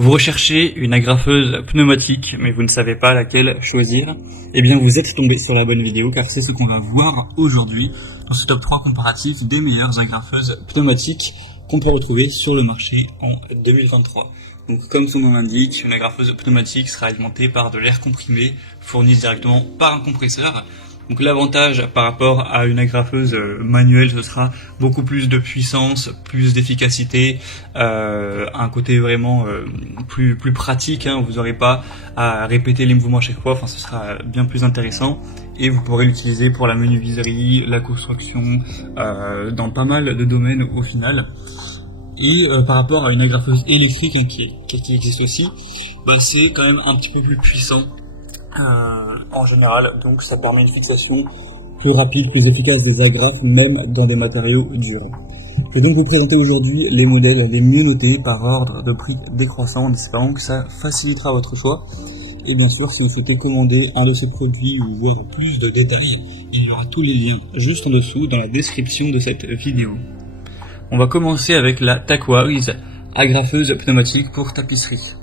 Vous recherchez une agrafeuse pneumatique, mais vous ne savez pas laquelle choisir? Eh bien, vous êtes tombé sur la bonne vidéo, car c'est ce qu'on va voir aujourd'hui dans ce top 3 comparatif des meilleures agrafeuses pneumatiques qu'on peut retrouver sur le marché en 2023. Donc, comme son nom l'indique, une agrafeuse pneumatique sera alimentée par de l'air comprimé, fourni directement par un compresseur. Donc l'avantage par rapport à une agrafeuse manuelle, ce sera beaucoup plus de puissance, plus d'efficacité, un côté vraiment plus pratique, hein. Vous n'aurez pas à répéter les mouvements à chaque fois, enfin ce sera bien plus intéressant. Et vous pourrez l'utiliser pour la menuiserie, la construction, dans pas mal de domaines au final. Et par rapport à une agrafeuse électrique, hein, qui existe aussi, c'est quand même un petit peu plus puissant. En général, donc ça permet une fixation plus rapide, plus efficace des agrafes, même dans des matériaux durs. Je vais donc vous présenter aujourd'hui les modèles les mieux notés par ordre de prix décroissant, en espérant que ça facilitera votre choix. Et bien sûr, si vous souhaitez commander un de ces produits ou voir plus de détails, il y aura tous les liens juste en dessous dans la description de cette vidéo. On va commencer avec la Tacwise, agrafeuse pneumatique pour tapisserie.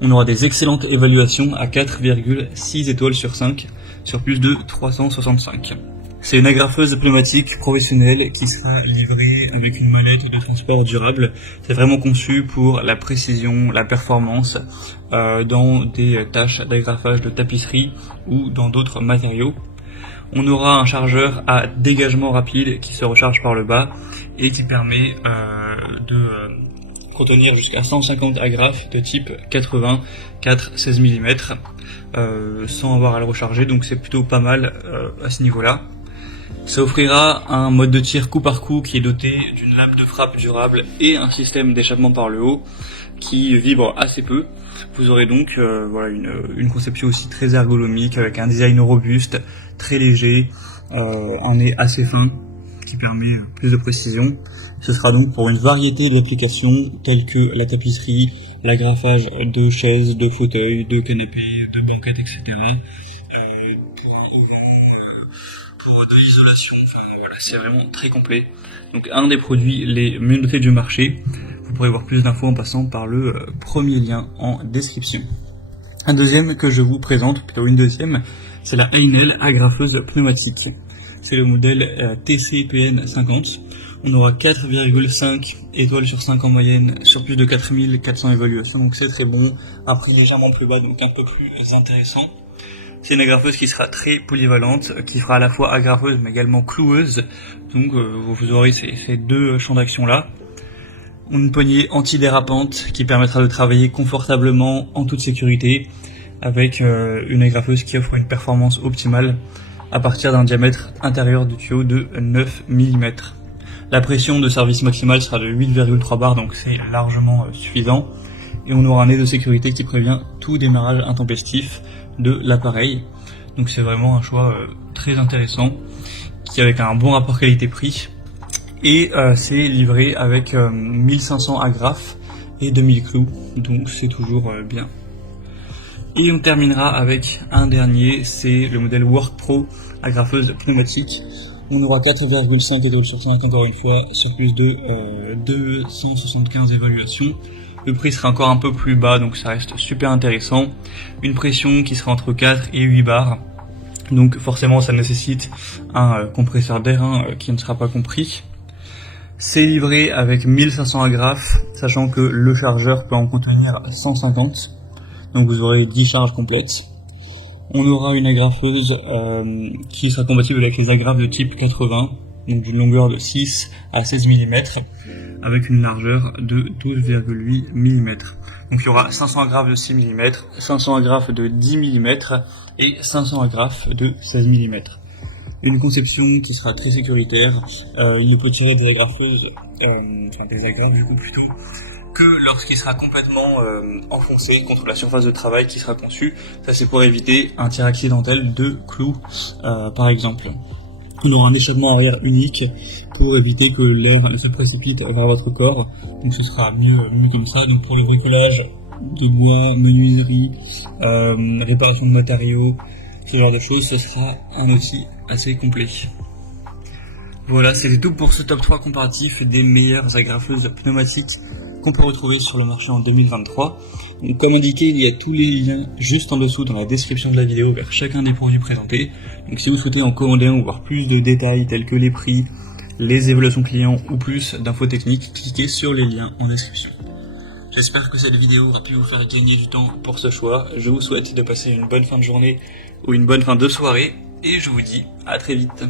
On aura des excellentes évaluations à 4,6 étoiles sur 5 sur plus de 365. C'est une agrafeuse pneumatique professionnelle qui sera livrée avec une mallette de transport durable. C'est vraiment conçu pour la précision, la performance dans des tâches d'agrafage de tapisserie ou dans d'autres matériaux. On aura un chargeur à dégagement rapide qui se recharge par le bas et qui permet de contenir jusqu'à 150 agrafes de type 80 4/16 mm sans avoir à le recharger, donc c'est plutôt pas mal à ce niveau-là. Ça offrira un mode de tir coup par coup qui est doté d'une lame de frappe durable et un système d'échappement par le haut qui vibre assez peu. Vous aurez donc une conception aussi très ergonomique avec un design robuste, très léger, un nez assez fin qui permet plus de précision. Ce sera donc pour une variété d'applications telles que la tapisserie, l'agrafage de chaises, de fauteuils, de canapés, de banquettes, etc. Pour de l'isolation, c'est vraiment très complet. Donc un des produits les mieux notés du marché. Vous pourrez voir plus d'infos en passant par le premier lien en description. Un deuxième que je vous présente, plutôt une deuxième, c'est la Heinel agrafeuse pneumatique. C'est le modèle TCPN 50. On aura 4,5 étoiles sur 5 en moyenne, sur plus de 4400 évaluations, donc c'est très bon. Un prix légèrement plus bas, donc un peu plus intéressant. C'est une agrafeuse qui sera très polyvalente, qui sera à la fois agrafeuse mais également cloueuse. Donc vous aurez ces deux champs d'action là. Une poignée antidérapante qui permettra de travailler confortablement en toute sécurité, avec une agrafeuse qui offre une performance optimale à partir d'un diamètre intérieur du tuyau de 9 mm. La pression de service maximale sera de 8,3 bars, donc c'est largement suffisant. Et on aura un nez de sécurité qui prévient tout démarrage intempestif de l'appareil. Donc c'est vraiment un choix très intéressant, qui avec un bon rapport qualité-prix. Et c'est livré avec 1500 agrafes et 2000 clous, donc c'est toujours bien. Et on terminera avec un dernier, c'est le modèle WorkPro, agrafeuse pneumatique. On aura 4,5 étoiles sur 5 encore une fois, sur plus de 275 évaluations. Le prix sera encore un peu plus bas, donc ça reste super intéressant. Une pression qui sera entre 4 et 8 bars. Donc forcément ça nécessite un compresseur d'air qui ne sera pas compris. C'est livré avec 1500 agrafes, sachant que le chargeur peut en contenir 150. Donc vous aurez 10 charges complètes. On aura une agrafeuse qui sera compatible avec les agrafes de type 80, donc d'une longueur de 6 à 16 mm, avec une largeur de 12,8 mm. Donc il y aura 500 agrafes de 6 mm, 500 agrafes de 10 mm et 500 agrafes de 16 mm. Une conception qui sera très sécuritaire. Il ne peut tirer des agrafeuses, des agrafes du coup plutôt, que lorsqu'il sera complètement enfoncé contre la surface de travail qui sera conçue. Ça c'est pour éviter un tir accidentel de clous par exemple. On aura un échappement arrière unique pour éviter que l'air se précipite vers votre corps. Donc ce sera mieux comme ça. Donc pour le bricolage de bois, menuiserie, réparation de matériaux, ce genre de choses, ce sera un outil assez complet. Voilà, c'était tout pour ce top 3 comparatif des meilleures agrafeuses pneumatiques qu'on peut retrouver sur le marché en 2023. Donc, comme indiqué, il y a tous les liens juste en dessous dans la description de la vidéo vers chacun des produits présentés. Donc si vous souhaitez en commander un ou voir plus de détails tels que les prix, les évaluations clients ou plus d'infos techniques, cliquez sur les liens en description. J'espère que cette vidéo aura pu vous faire gagner du temps pour ce choix. Je vous souhaite de passer une bonne fin de journée ou une bonne fin de soirée et je vous dis à très vite.